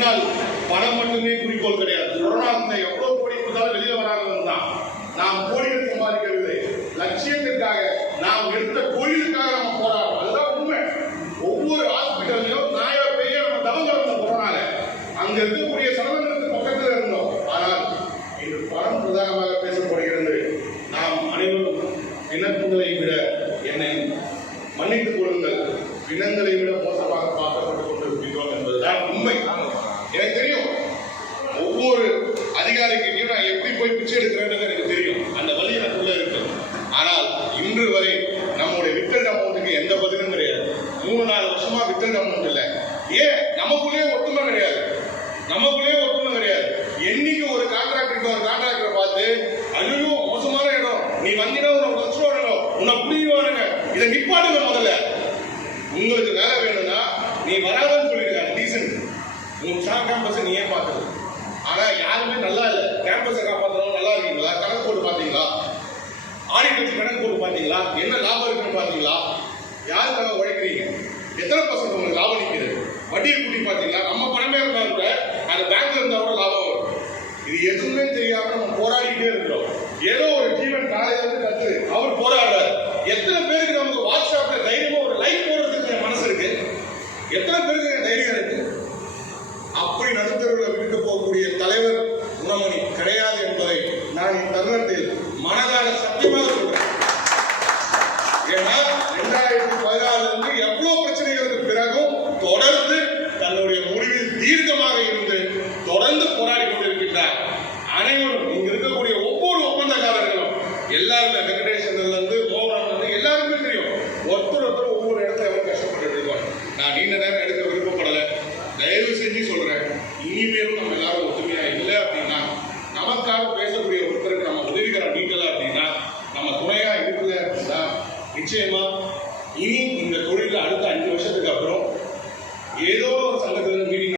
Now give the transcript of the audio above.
முன்னால் பணம் மட்டுமே குறிக்கோள் கிடையாது. கொரோனா எவ்வளவு கோடி கொடுத்தாலும் வெளியில வராதவன் தான். நாம் கோடிகள் சம்பாதிக்கவில்லை, லட்சியத்திற்காக நாம் எடுத்த கோயிலுக்காக நம்ம போராடுறோம். அதுதான் உண்மை. ஒவ்வொரு ஹாஸ்பிட்டல்லையும் நாயா பெரிய நம்ம தவம் கிடந்தோம் கொரோனால. அங்க இருக்கக்கூடிய சடலங்களுக்கு பக்கத்தில் இருந்தோம். ஆனால் இன்று பணம் பிரதானமாக பேசப்படுகிறது. நாம் அனைவரும் பிணங்களை விட என்னை மன்னித்துக் கொள்ளுங்கள், பிணங்களை விட மோசமாக பார்க்கப்பட்டுக் கொண்டிருக்கிறோம் என்பதுதான் உண்மை. எனக்கு தெரியும், ஒவ்வொரு அதிகாரிகிட்டையும் நான் எப்படி போய் பிச்சை எடுக்கிறேன்னு எனக்கு தெரியும். அந்த வழி எனக்குள்ள இருக்கு. ஆனால் இன்று வரை நம்முடைய வித்தல் அமௌண்ட்டுக்கு எந்த பதிலும் கிடையாது. 3-4 வருஷமா வித்தல் அமௌண்ட் இல்லை. ஏன்? நமக்குள்ளே ஒற்றுமை கிடையாது. என்னைக்கு ஒரு கான்ட்ராக்டரை பார்த்து ஐயோ மோசமான இடம், நீ வந்தீங்கன்னா உனக்கு வச்சுருவானுங்க, உன்னை புரியுவானுங்க, இதை நிப்பாட்டுங்க. முதல்ல உங்களுக்கு வேலை வேணும்னா நீ வராதுன்னு சொல்லிருக்காங்க. டீசன்ட் உங்க கேம்பஸ் நீ ஏன் பார்க்குறது? ஆனா யாருமே நல்லா இல்லை. கேம்பஸை காப்பாற்றணும். நல்லா இருக்கீங்களா? கணக்கு போட்டு பார்த்தீங்களா? ஆடிட்டர்ஸ் கணக்கு போட்டு பார்த்தீங்களா? என்ன லாபம் இருக்குன்னு பார்த்தீங்களா? யாருக்காக உழைக்கிறீங்க? எத்தனை பர்சன்ட் உங்களுக்கு லாபம் நிற்கிறது? வட்டியை கூட்டி பார்த்தீங்களா? நம்ம பணமே இருந்தா கூட அந்த பேங்க்ல இருந்தா கூட லாபம் வரும். இது எதுவுமே தெரியாம நம்ம போராடிட்டே இருக்கிறோம். ஏதோ ஒரு ஜீவன் காலையில இருந்து கத்து அவர் போராடுறாரு. எத்தனை பேருக்கு நமக்கு வாட்ஸ்அப்ல தைரியமா ஒரு லைக் போடுறதுக்கு மனசு இருக்கு? எத்தனை பேருக்கு தைரியம் இருக்கு? அப்படி நடுத்தரவில் விட்டு போகக்கூடிய தலைவர் குணமணி கிடையாது என்பதை நான் இத்தருணத்தில் மனதார சத்தியமாக சொல்றேன். ஏன்னா 2016 எவ்வளவு பிரச்சனைகளுக்கு பிறகும் தொடர்ந்து தன்னுடைய முடிவில் தீர்க்கமாக இருந்து தொடர்ந்து போராடி கொண்டிருக்கின்றார். அனைவரும் இங்க இருக்கக்கூடிய ஒவ்வொரு ஒப்பந்தக்காரர்களும் எல்லாருமே வெங்கடேசன்ல இருந்து மோகன் வந்து எல்லாருமே தெரியும். ஒருத்தர் ஒவ்வொரு இடத்துல எவ்வளவு கஷ்டப்பட்டு இருப்பாங்க. நான் நீண்ட நேரம் எடுக்க விருப்பப்படலை. தயவு செஞ்சு சொல்றேன், இனிமேலும் நம்ம எல்லாரும் ஒத்துமையா இல்லை அப்படின்னா, நமக்காக பேசக்கூடிய ஒருத்தருக்கு நம்ம உதவிகரம் நீட்டல அப்படின்னா, நம்ம துணையா இருக்கல அப்படின்னா, நிச்சயமா இனி இந்த தொழில அடுத்த 5 வருஷத்துக்கு அப்புறம் ஏதோ ஒரு சங்கத்துல மீட்டிங்